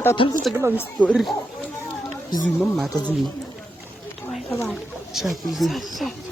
kata tahu segala story. Zuma mata zuma. Tuai kawan. Shafi zuma. Shafi.